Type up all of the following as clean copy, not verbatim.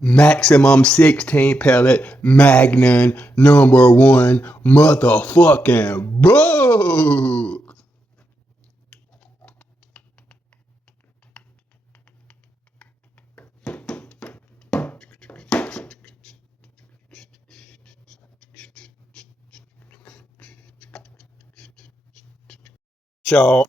Maximum 16 pellet Magnum #1 motherfucking book. So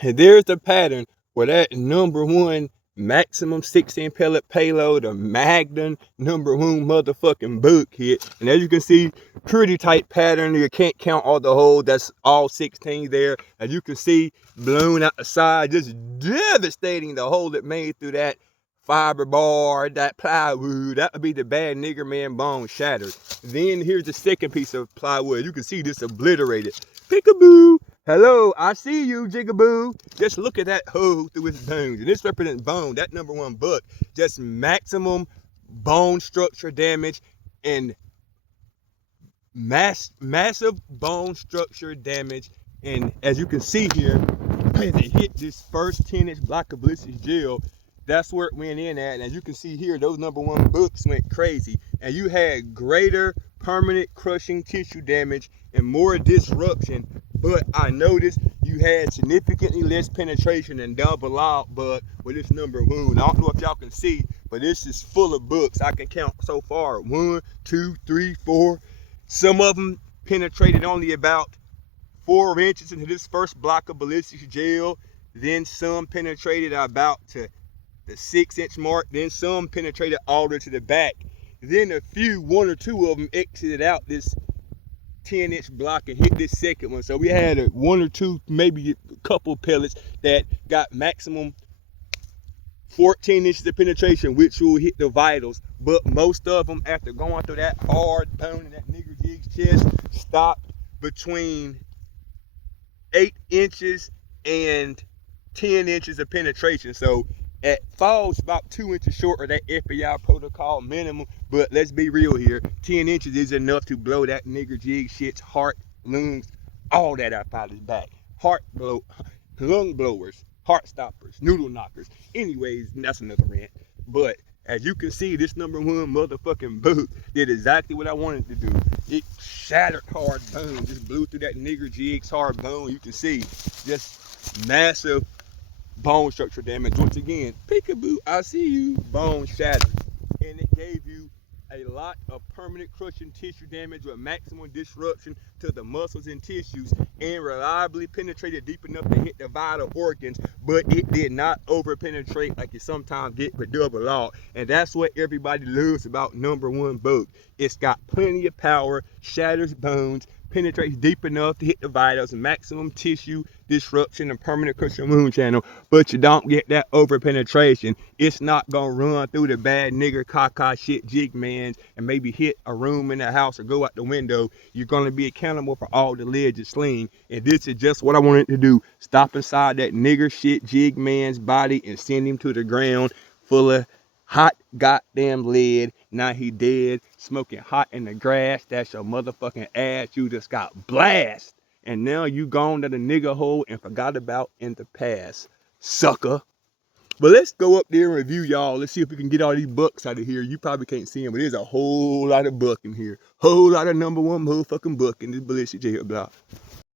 there's the pattern where that #1 maximum 16 pellet payload, a Magnum #1 motherfucking book hit. And as you can see, pretty tight pattern. You can't count all the holes. That's all 16 there. As you can see, blown out the side, just devastating the hole it made through that fiber bar, that plywood. That would be the bad nigger man bone shattered. Then here's the second piece of plywood. You can see this obliterated. Peekaboo. Hello, I see you, Jigaboo. Just look at that hole through his bones. And this represents bone, that #1 book. Just maximum bone structure damage and massive bone structure damage. And as you can see here, as it hit this first 10-inch block of ballistic gel, that's where it went in at. And as you can see here, those #1 books went crazy. And you had greater permanent crushing tissue damage and more disruption. But I noticed you had significantly less penetration than double out bug with this #1. I don't know if y'all can see, but this is full of books. I can count so far. 1, 2, 3, 4. Some of them penetrated only about 4 inches into this first block of ballistic gel. Then some penetrated about to the 6-inch mark. Then some penetrated all the way to the back. Then a few, 1 or 2 of them exited out this 10-inch block and hit this second one. So we had 1 or 2, maybe a couple pellets that got maximum 14 inches of penetration, which will hit the vitals. But most of them, after going through that hard bone in that nigger jig's chest, stopped between 8 inches and 10 inches of penetration. So it falls about 2 inches short of that FBI protocol minimum. But let's be real here, 10 inches is enough to blow that nigger jig shit's heart, lungs, all that up out his back. Lung blowers, heart stoppers, noodle knockers. Anyways, that's another rant. But as you can see, this #1 motherfucking boot did exactly what I wanted to do. It shattered hard bone, just blew through that nigger jig's hard bone. You can see just massive bone structure damage. Once again, peekaboo, I see you, bone shattered. And it gave you a lot of permanent crushing tissue damage with maximum disruption to the muscles and tissues, and reliably penetrated deep enough to hit the vital organs, but it did not over penetrate like you sometimes get with double law. And that's what everybody loves about #1 book. It's got plenty of power, shatters bones, penetrates deep enough to hit the vitals, maximum tissue disruption and permanent crushing wound channel, but you don't get that over penetration. It's not gonna run through the bad nigger caca shit jig mans and maybe hit a room in the house or go out the window. You're gonna be accountable for all the lead you sling, and this is just what I wanted to do. Stop inside that nigger shit jig man's body and send him to the ground full of hot goddamn lead. Now he dead, smoking hot in the grass. That's your motherfucking ass. You just got blast. And now you gone to the nigger hole and forgot about in the past, sucker. But let's go up there and review y'all. Let's see if we can get all these bucks out of here. You probably can't see them, but there's a whole lot of buck in here. Whole lot of #1 motherfucking buck in this ballistic jail block.